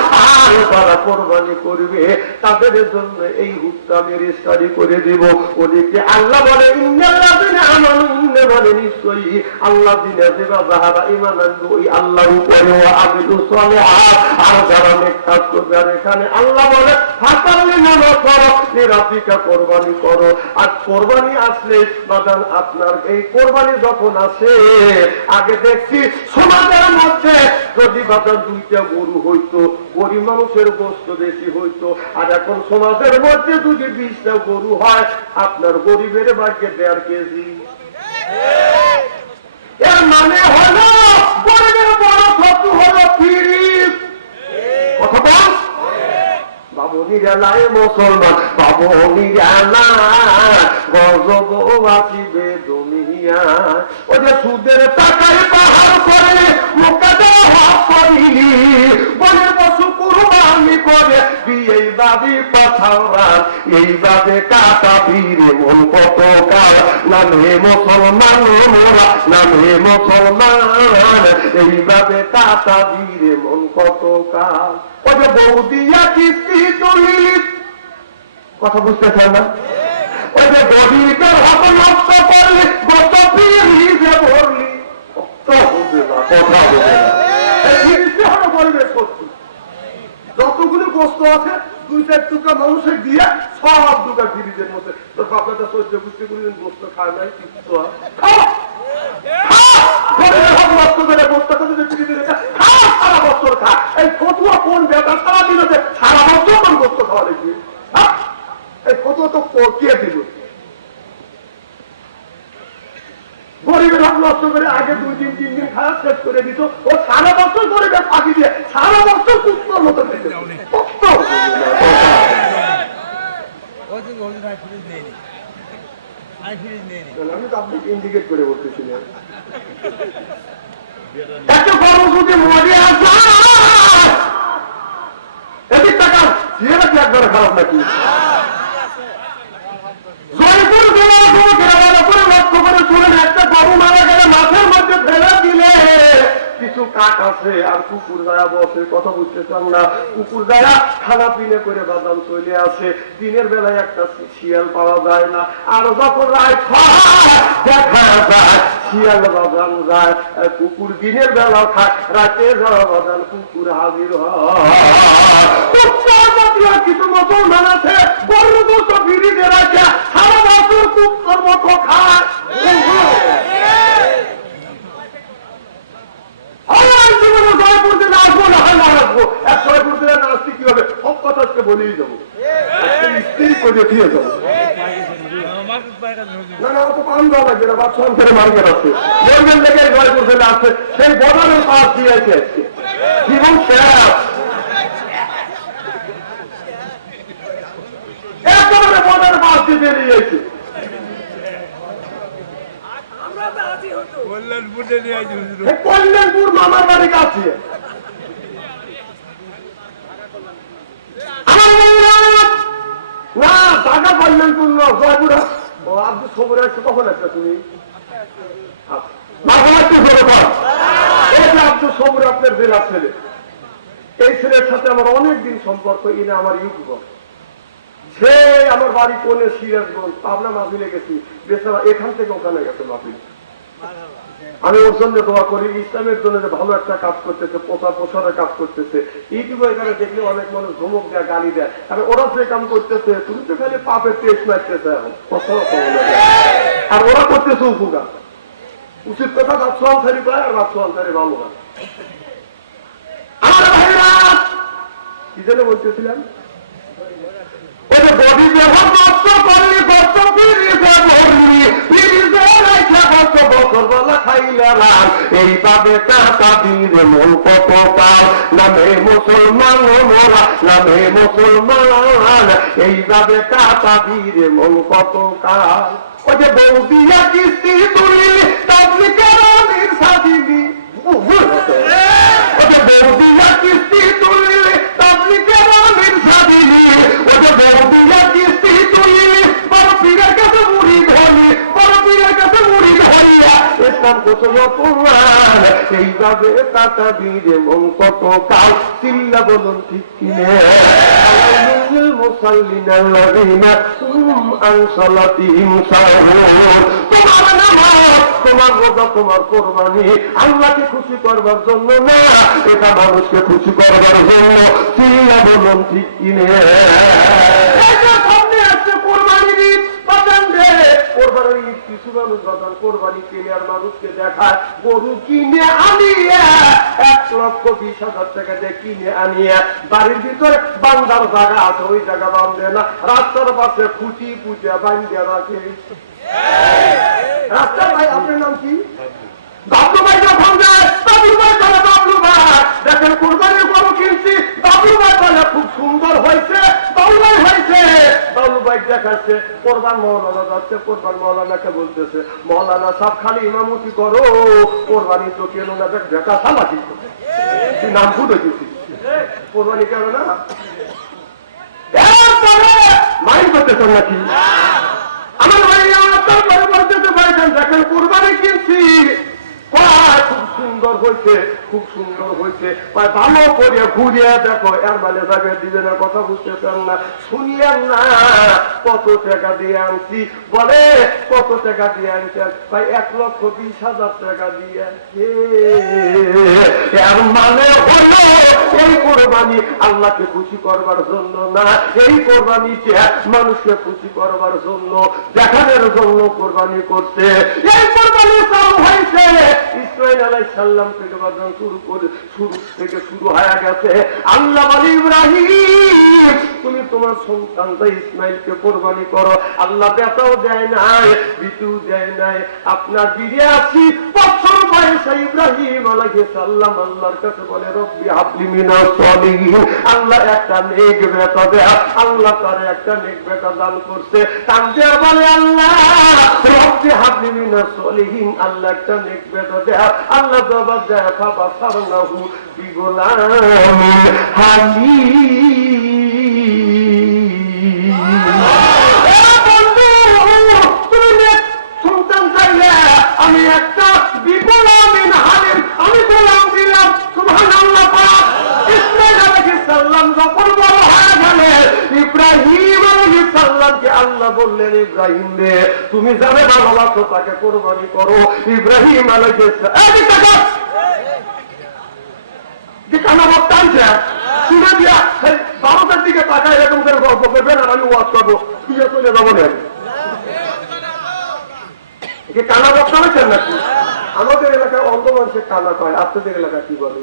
আর যারা কুরবানি করবে তাদের জন্য এই হুকম আমি রেজিস্ট্রি করে দেব। ওদিকে আল্লাহ বলে ইন্নাল্লাযিনা আমানু, মানে নিশ্চয়ই আল্লাহ দিনে যারা যারা ঈমান আনবে ওই আল্লাহর উপরে, ওয়া আমিলুস সালিহাত, আর যারা নেক কাজ করবে। আর এখানে আল্লাহ বলে ফাসাল্লি নামাজ পড়ো, লিরাব্বিকা কুরবানি করো। আর কুরবানি আসলে বাদান আপনার এই কুরবানি যখন আসে, আগে দেখছি সমাজের মধ্যে যদি বাদান 2টা গরু হইতো গরিব মানুষের গোশত বেশি হইতো, আর এখন সমাজের মধ্যে যদি 20টা গরু হয় আপনার গরিবের ভাগ্যে 1.5 কেজি। এর মানে হলো গরিবের বড় শত্রু হলো ফিরিস। কথা বল বাবুনিরা লাই মুসলমান, বাবুনিরা গজব আসিবে দুনিয়া। ওই যে সুদের টাকায় পাহাড় করে মুখে দেওয়া করিলি, বনের পশু কুরবানি করে এইভাবে পাঠাও রাত, এইভাবে কাটাবি রে মন কত কাল, নামে মুসলমান মোরা, নামে মুসলমান, এইভাবে কাটাবি রে মন কত কাল। ওই যে বৌদিয়া কিস্তি তুলিলি, কথা বুঝতেছেন না? ওই যে গরিবের হাত নষ্ট করলি, গত পিড়িতে ভরলি, কথা হবে না, কথা হবে না। এই জিনিসটা হলো পরিবেশ করছি। যতগুলো কষ্ট আছে 2-4 টুকরা মানুষের দিয়ে সব দুটা ফ্রিজের মধ্যে। তোর বাপটা 14 পুষ্টি কোনদিন গোস্ত খায় নাই, কিছু সারা বছর খা। এই ফতুয়া কোন বেটা সারা দিন সারা বছর কোন গোস্ত খাওয়া দেখি? এই ফতুয়া তো কে দিল? গরিবের হাত নষ্ট করে আগে 2-3 দিন খাওয়া শেষ করে দিত। ও সারা বছর গরিবের ফাঁকি দিয়ে সারা বছর কুত্তর মতো খেতে। আমি তো আপনাকে ইন্ডিকেট করে বলতেছি না। এত কর্মসূচি মনে আসা এদিক টাকা দিয়ে নাকি একবারে খারাপ নাকি? জয়পুর জেলার কোনো গ্রামের উপরে লক্ষ্য করে শুনেন, একটা গরু মারা গেলে মাঠের মধ্যে ফেলে দিলে কিছু কাক আছে আর কুকুর যায়া বসে, কথা বুঝতেছেন না? কুকুর যায়া খানা পিনে করে বাদাম চলে আসে, দিনের বেলায় একটা শিয়াল পাওয়া যায় না, আর যখন রাত দেখা যায় শিয়াল বাদাম যায়, কুকুর দিনের বেলা খায়, রাতে যাওয়া বাদাম কুকুর হাজির হয়। কিছু মুসলমান আছে গরু দুটো ফিরিয়ে রাখে সারা বছর কুকুর মতো খায়। বলেই যাবো স্ত্রী করে দিয়ে যাবো। না না তো পান দেওয়া লাগবে না, বাচ্চান করে মার্কেট আছে বলবেন দেখে জয়পুর জেলা আছে, সেই বর্ডারের পাশ দিয়ে আছে আজকে জীবন শেষ। একেবারে বর্ডারের পাশ দিয়ে বেরিয়েছে। কল্যাণপুর মামার বাড়ি কাছে না, ঢাকা কল্যাণপুর না, জয়পুরা। ও আব্দুল সবুর আসছে, কখন আসছে তুমি? আব্দুল সবুর আপনার জেলার ছেলে। এই ছেলের সাথে আমার অনেকদিন সম্পর্ক, ইনি আমার ইউটিউবার। সে আমার বাড়ি কোনে সিরাজগঞ্জ, পাবনা মাহফিলে গেছি, বেচারা এখান থেকে ওখানে গেছে মাহফিল। আমি ওর জন্য দোয়া করি, ইসলামের জন্য যে ভালো একটা কাজ করতেছে, প্রচার প্রসারের কাজ করতেছে। ইউটিউবে এখানে দেখলে অনেক মানুষ ধমক দেয়, গালি দেয়, আর ওরা যে কাম করতেছে তুমি তো খালি পাপের টেস্ট মারতেছে, আর ওরা করতেছে উপকার। উচিত কথা বাচ্চা আনসারি পায়, আর বাচ্চা আনসারি ভালো না। আমার ভাইরা কি যেন বলতেছিলাম, এইভাবে কাটাবীর মন কত কাল, নামে মুসলমান মোরা, নামে মুসলমান, এইভাবে কাটাবীর মন কত কাল। ওই যে বৌদিয়া কিস্তি তুলি তাবলিগের আমির সাদিবি, ওই যে বৌদিয়া কিস্তি তুলি তাবলিগের আমির সাদিবি, ওই যে বৌদিয়া কিস্তি তুলি বড় পীরের কাছে মুড়ি ধরি, বড় পীরের কাছে মুড়ি ধরিয়া ইসলাম কোথায় এইভাবে কাটাবীর মন কত কাল। চিল্লা বলুন ঠিক কিনে? তোমার রোজা, তোমার কোরবানি আল্লাহকে খুশি করবার জন্য না, এটা মানুষকে খুশি করবার জন্য। চিল্লা বলুন ঠিক কিনে? সামনে আসছে কোরবানির ঈদ, বাজান রে কোরবানির ঈদ। কিছু মানুষ বাজান কোরবানি কিনে আর মানুষকে দেখায়, গরু কিনে আনিয়ে 1,20,000 টাকা দিয়ে কিনে আনিয়ে বাড়ির ভিতরে বান্ধার জায়গা আছে, ওই জায়গা বাঁধে না, রাস্তার পাশে খুঁটি পুঁতে বাঁধিয়ে রাখে। রাস্তার ভাই আপনার নাম কি? বাবলু ভাই যখন যায় বাবলু ভাই বলে, বাবলু ভাই দেখেন কোরবানির গরু কিনছি, বাবলু ভাই বলে খুব সুন্দর হয়েছে, বাবলু ভাই হয়েছে। বাবলু ভাই দেখাচ্ছে, কোরবান মৌলানা যাচ্ছে, কোরবান মৌলানাকে বলতেছে, মৌলানা সব খালি ইমামতি করো, কোরবানি তো কেন না, দেখা সামাজিক নাম ভুলে দিচ্ছি, কোরবানি কেন না। মাইন্ড করতেছেন নাকি? আমার ভাই আমার তারপরে বলতেছে ভাইজান দেখেন কোরবানি কিনছি, খুব সুন্দর হয়েছে, খুব সুন্দর হয়েছে, ভালো করে ঘুরিয়ে দেখো এর মানে যাবে দিবে না, কথা বুঝতেছেন না, শুনলেন না কত টাকা দিয়ে আনছি, বলে কত টাকা দিয়ে আনছেন, ভাই 1,20,000 টাকা দিয়ে। এর মানে হলো এই কোরবানি আল্লাহকে খুশি করবার জন্য না, এই কোরবানিতে মানুষকে খুশি করবার জন্য, দেখানোর জন্য কোরবানি করছে। এই কোরবানি চালু হয়েছে ইসমাইল আলাইহিস সালাম থেকে বাজান শুরু থেকে শুরু হয়ে গেছে। আল্লাহ বলে ইব্রাহিম তুমি তোমার সন্তানটা ইসমাইলকে কোরবানি করো। আল্লাহ বেটাও দেয় নাই, বিটু দেয় নাই, আপনার 82 বছর বয়সে ইব্রাহিম আলাইহিস সালাম আল্লাহর কাছে বলে রব্বি হাবলি মিনাস সলিহিন, আল্লাহ একটা নেক বেটা দে। আল্লাহ তার একটা নেক বেটা দান করছে। কান্দে বলে আল্লাহ রব্বি হাবলি মিনাস সলিহিন, আল্লাহ একটা নেক বেটা দে। আল্লাহ জবাব দেয় ফাবাসারনাহু বিগুলামিন হালিম। সন্তান চাইলে আমি একটা বিগুলামিন হালিম আমি গোলাম দিলাম। সুবহানাল্লাহ। ইসমাইল আলাইহিস সালাম যখন বড় হয়ে গেলেন ইব্রাহিম আলাইহিস সালামকে আল্লাহ বললেন ইব্রাহিম রে তুমি যাবে ভালোবাসো তাকে কোরবানি করো। ইব্রাহিম আলাইহিস সালাম ভারতের দিকে তাকায় এরকম করে গল্প করবেন আর আমি ওয়াজ করবো, ফিরে চলে যাবো না। কানা বক্তা হয়েছেন নাকি? আমাদের এলাকায় অন্ধ মানুষের কানা কয়, আপনাদের এলাকা কি বলে?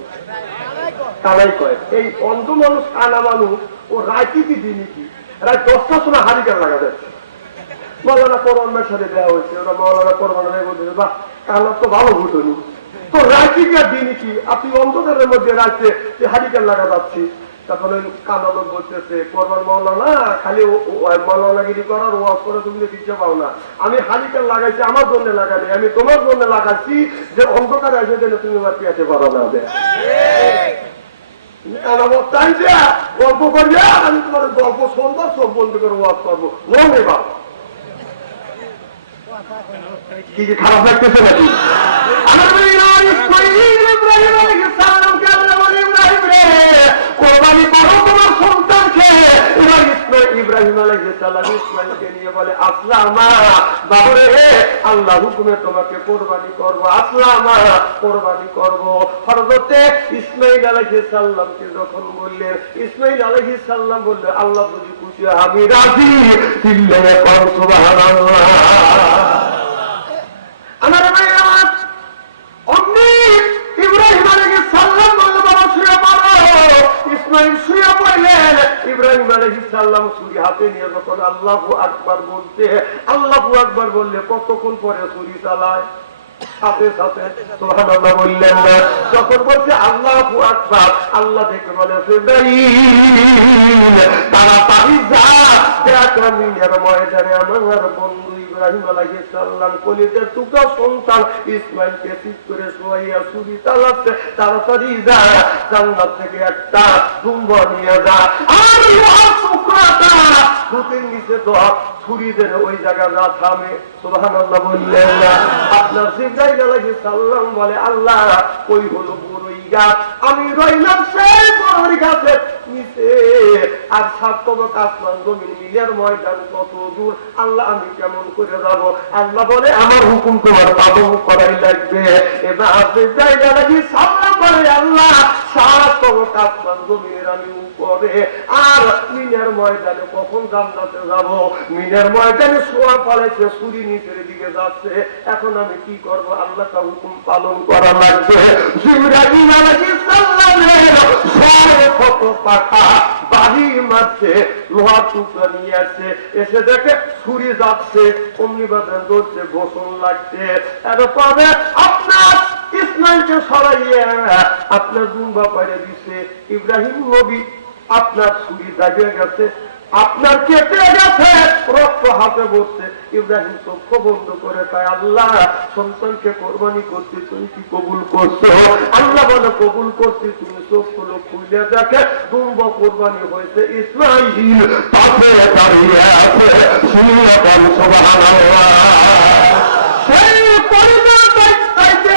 কানাই কয়। এই অন্ধ মানুষ কানা মানুষ ও রায়টি কি দিনই কি রায় 10টার সময় হারিকেন লাগা যাচ্ছে। মৌলানা কোরবানের সাথে দেওয়া হয়েছে, ওরা মৌলানা কোরবানের বলছে বা কানা তো ভালো ঘুটনি তো রায়টিকার দিনই কি আপনি অন্ধকারের মধ্যে রাখছে যে হারিকেন লাগা যাচ্ছি। তখন ওই কানা লোক বলতেছে কোরবান মৌলানা খালি মৌলানাগিরি করার ওয়াজ করে তুমি দিচ্ছে পাও না, আমি হারিকেন লাগাইছি আমার জন্য লাগানি, আমি তোমার জন্য লাগাচ্ছি যে অন্ধকারে এসে গেলে তুমি আমার পেঁচে পারো না। গল্প করবে আমি তোমার গল্প শুনবো, সব বন্ধু করে ওয়াজ করবো। মনে বাবা কি কি খারাপ লাগতেছে নাকি? কোরবানি করো তোমার সন্তানকে। ইব্রাহিম আলাইহিস সালাম ইসমাইলকে নিয়ে বলে আসলামা বাবরে আল্লাহ হুকুমে তোমাকে কোরবানি করবো, আসলামা কোরবানি করবো। হযরতে ইসমাইল আলাইহিস সালামকে যখন বললেন ইসমাইল আলাইহিস সালাম বললেন আল্লাহ যদি খুশি আমি রাজি। চিল্লায়ে পড়ো সুবহানাল্লাহ। আমার ভাইরা অমনি ইব্রাহিম আলাইহিস সালাম বলল বাবা শুয়ে পড়ো। ইসমাইল শুয়ে পড়লেন। ইব্রাহিম আলাইহিস সালাম ছুরি হাতে নিয়ে যখন আল্লাহু আকবার বলতে, আল্লাহু আকবার বললে কতক্ষণ পরে ছুরি চালায় সাথে সাথে সুবহানাল্লাহ বললেন না। যখন বলছে আল্লাহু আকবার আল্লাহ দেখে বলে তাড়াতাড়ি যা দেখা মিনের ময়দানে আমার বন্ধু ইব্রাহিম আলাইহিস সালাম কলিজার টুকরা সন্তান ইসমাইলকে ঠিক করে শোয়াইয়া ছুরি চালাচ্ছে। তাড়াতাড়ি যা জান্নাত থেকে একটা দুম্ব নিয়ে যা আর টুকরাটা দুটির নিচে তো ছুরি দেন ওই জায়গা না থামে। সুবহানাল্লাহ বললেন না। আপনার জিবরাইল আলাইহিস সালাম বলে আল্লাহ কই হলো বড়ই গাছ, আমি রইলাম সেই বড়ই গাছের নিচে। আর সাতব আসমান জমিন মিলের ময়দান কত দূর, আল্লাহ আমি কেমন করে যাব? আল্লাহ বলে আমার হুকুম তোমার পালন করাই লাগবে। এবার জিবরাইল আলাইহিস সালাম বলে আল্লাহ সাতব আসমান জমিনের আমি উপরে, আর মিনের ময়দানে কখন জান্নাতে যাব? মিনের ময়দানে শোয়া পড়েছে, ছুরি নিচের দিকে যাচ্ছে, এখন আমি কি করব? আল্লাহ তা হুকুম পালন করা লাগবে। জিবরাইল আলাইহিস সালামের সাড়ে কত পাখা বাড়ি মারছে, লোহা টুকরা নিয়ে আসছে, এসে দেখে ছুরি যাচ্ছে, অমনি বাজার ধরছে, গোসল লাগছে। এরপরে আপনার ইসমাইলকে সরাইয়ে আপনার দুম্বা পাইরে দিচ্ছে। ইব্রাহিম নবী আপনার ছুরি দাগিয়ে গেছে, আপনার কেটে গেছে, রক্ত হাতে বসছে। ইব্রাহিম চক্ষু বন্ধ করে তাই আল্লাহ সন্তানকে কোরবানি করতে তুমি কি কবুল করছো? আল্লাহ বলে কবুল করছি। তুমি চোখগুলো খুলে দেখে দুম্ব কোরবানি হয়েছে, ইসমাইল পাশে দাঁড়িয়ে আছে। সুবহানাল্লাহ। সেই পরিবার চাইতে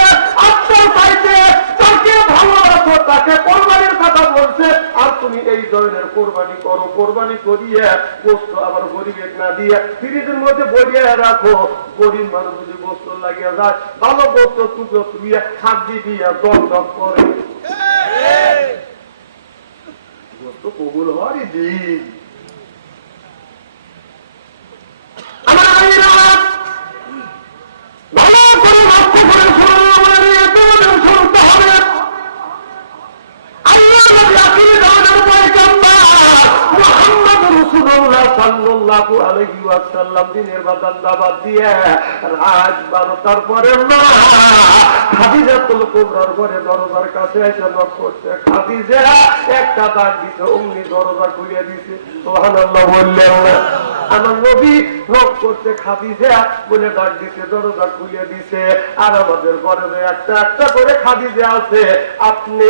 আত্মা চাইতে তাকে ভালোবাসো, তাকে কোরবানির কথা বলছে। আর তুমি এই ধরনের কোরবানি করো, কোরবানি করিয়ে গোস্ত আবার গরিবের না দিয়ে ফ্রিজের মধ্যে বরিয়ে রাখো। গরিব মানুষ যদি গোস্ত লাগিয়ে যায়, ভালো গোস্ত টুকরো তুলিয়ে খাদ্যি দিয়ে দম দম করে গোস্ত কবুল হওয়ারই দিন। আমার ভাইরা ভালো করে লক্ষ্য করে শুনতে হবে। আল্লাহ নবী জানের পয়গম্বর মুহাম্মদ রাসূলুল্লাহ সাল্লাল্লাহু আলাইহি ওয়াসাল্লাম দিনের বাদান দাওয়াত দিয়ে রাত 12টার পরে না খাদিজাতুল কুবরার ঘরে দরজার কাছে এসে নক করতে। খাদিজা একটা ডাক দিতে, অমনি দরজা খুলে দিছে। সুবহানাল্লাহ বললেন না? আমার নবী নক করতে, খাদিজা বলে ডাক দিতে, দরজা খুলে দিছে। আর আমাদের ঘরে একটা একটা করে খাদিজা আছে। আপনি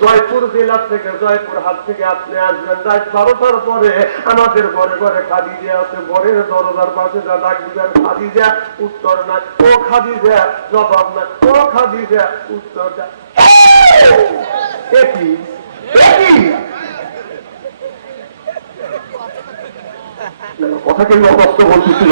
জয়পুর জেলা থেকে, জয়পুর হাট থেকে আপনি আসবেন রাত 12টার পরে। আমাদের ঘরে ঘরে খাদিজা আছে। ঘরের দরজার পাশে যা ডাক দিবেন, খাদিজা উত্তর না, ও খাদিজা জবাব না, ও খাদিজা উত্তরটা একই একই। কথা কেন কষ্ট বলতেছিল?